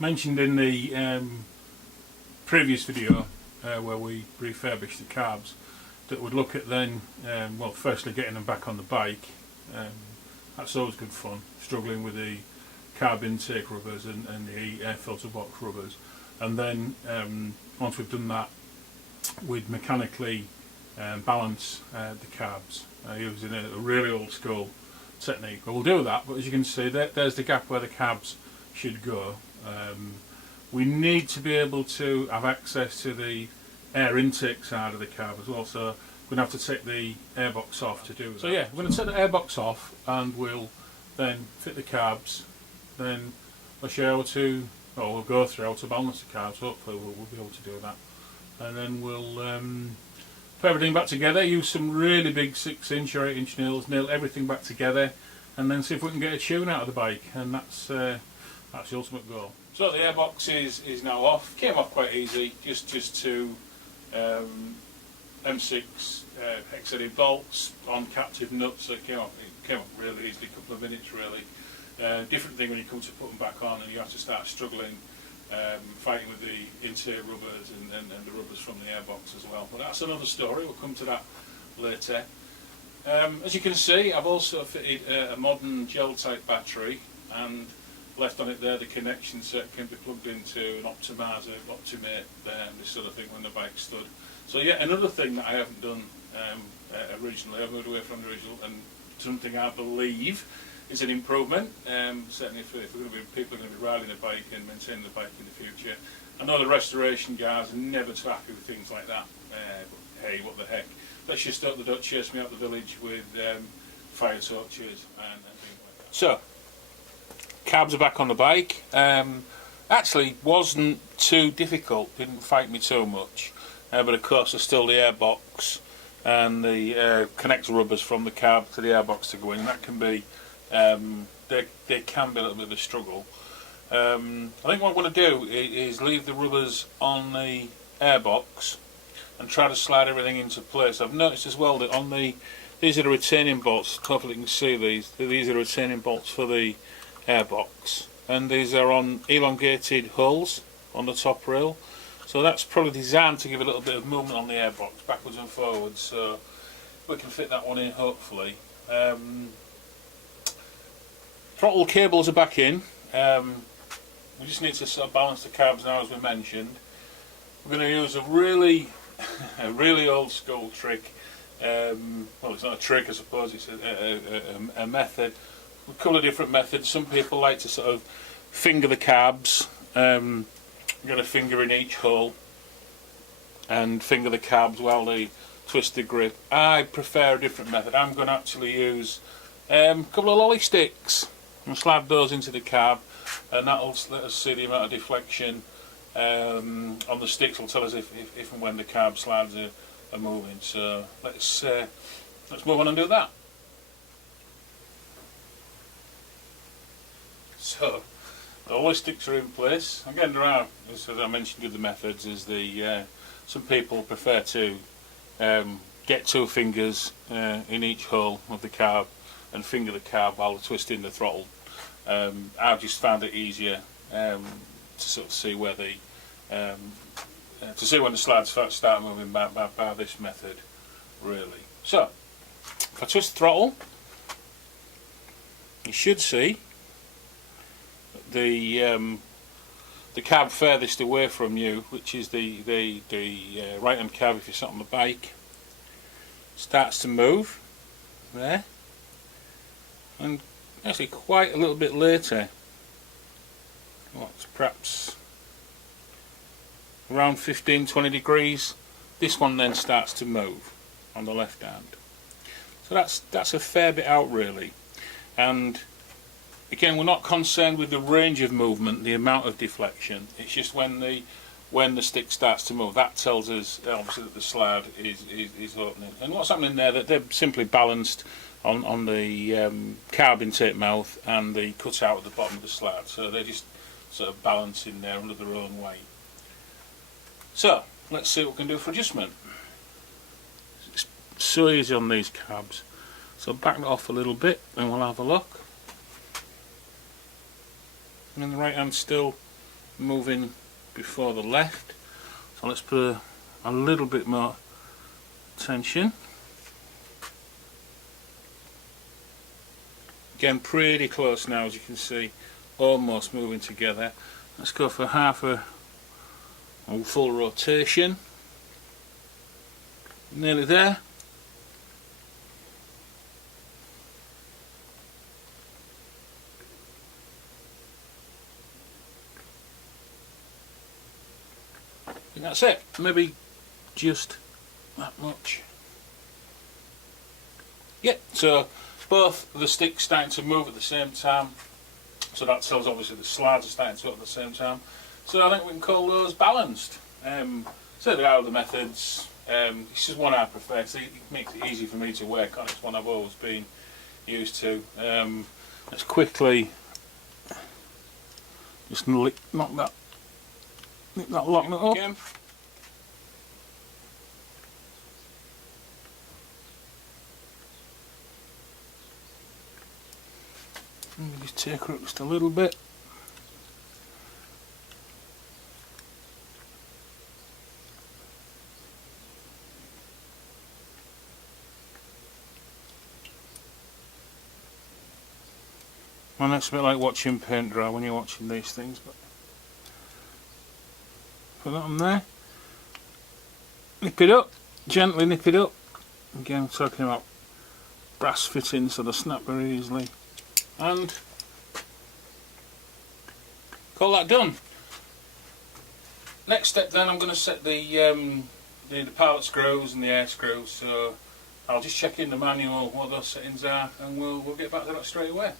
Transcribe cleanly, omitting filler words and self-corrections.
mentioned in the previous video where we refurbished the carbs, that would look at then, well, firstly getting them back on the bike. That's always good fun, struggling with the carb intake rubbers and the air filter box rubbers, and then once we've done that, we'd mechanically balance the carbs using a really old school technique. We'll do that, but as you can see, there's the gap where the carbs should go. We need to be able to have access to the air intake side of the carb as well, so we're going to have to take the airbox off to do that. So yeah, we're going to take the airbox off and we'll then fit the carbs, then I'll show you how to, or we'll go through how to balance the carbs. Hopefully we'll be able to do that, and then we'll put everything back together, use some really big 6-inch or 8-inch nails, nail everything back together, and then see if we can get a tune out of the bike, and that's the ultimate goal. So the airbox is now off. Came off quite easy, just two M6 hex-headed bolts on captive nuts. So it came off really easily, a couple of minutes really. Different thing when you come to put them back on and you have to start struggling, fighting with the intake rubbers and the rubbers from the airbox as well. But that's another story, we'll come to that later. As you can see, I've also fitted a modern gel type battery and left on it there the connection so it can be plugged into an optimizer, optimate, this sort of thing when the bike stood. So yeah, another thing that I haven't done originally, I've moved away from the original, and something I believe is an improvement. Certainly if we're going to be, people are going to be riding the bike and maintaining the bike in the future. I know the restoration guys are never too happy with things like that, but hey, what the heck. Let's just hope they don't chase me out the village with fire torches and things like that. So, carbs are back on the bike. Actually wasn't too difficult, didn't fight me too much, but of course there's still the airbox and the connector rubbers from the carb to the airbox to go in. That can be, they can be a little bit of a struggle. I think what I'm going to do is leave the rubbers on the airbox and try to slide everything into place. I've noticed as well that on these are the retaining bolts, hopefully you can see these are the retaining bolts for the airbox, and these are on elongated holes on the top rail, so that's probably designed to give a little bit of movement on the airbox backwards and forwards, so we can fit that one in hopefully. Throttle cables are back in. We just need to sort of balance the carbs now, as we mentioned. We're going to use a really old school trick. Well, it's not a trick, I suppose, it's a method. A couple of different methods. Some people like to sort of finger the carbs. Get a finger in each hole and finger the carbs while they twist the grip. I prefer a different method. I'm going to actually use a couple of lolly sticks and slide those into the carb, and that'll let us see the amount of deflection on the sticks. Will tell us if and when the carb slides are moving. So let's move on and do that. So all the sticks are in place. Again, there are, as I mentioned with the methods, is some people prefer to get two fingers in each hole of the carb and finger the carb while they're twisting the throttle. I've just found it easier to sort of see where to see when the slides start moving by this method, really. So if I twist the throttle, you should see the carb furthest away from you, which is the right hand carb if you're sat on the bike, starts to move there, and actually quite a little bit later, what's perhaps around 15-20 degrees, this one then starts to move on the left hand. So that's a fair bit out really, and again, we're not concerned with the range of movement, the amount of deflection. It's just when the stick starts to move, that tells us obviously that the slide is opening. And what's happening there, that they're simply balanced on the carb intake mouth and the cutout at the bottom of the slide. So they're just sort of balancing there under their own weight. So let's see what we can do for adjustment. It's so easy on these carbs. So back it off a little bit and we'll have a look. And then the right hand still moving before the left. So let's put a little bit more tension. Again, pretty close now, as you can see, almost moving together. Let's go for half a full rotation. Nearly there. And that's it. Maybe just that much. Yeah, so both the sticks starting to move at the same time. So that tells obviously the slides are starting to go at the same time. So I think we can call those balanced. So there are other methods. This is one I prefer, so it makes it easy for me to work on. It's one I've always been used to. Let's quickly just knock that lock nut up. Again. Just take her up just a little bit. And that's a bit like watching paint dry when you're watching these things. But put that on there. Nip it up, gently nip it up. Again, I'm talking about brass fittings so they snap very easily. And call that done. Next step then, I'm going to set the pilot screws and the air screws. So I'll just check in the manual what those settings are, and we'll get back to that straight away.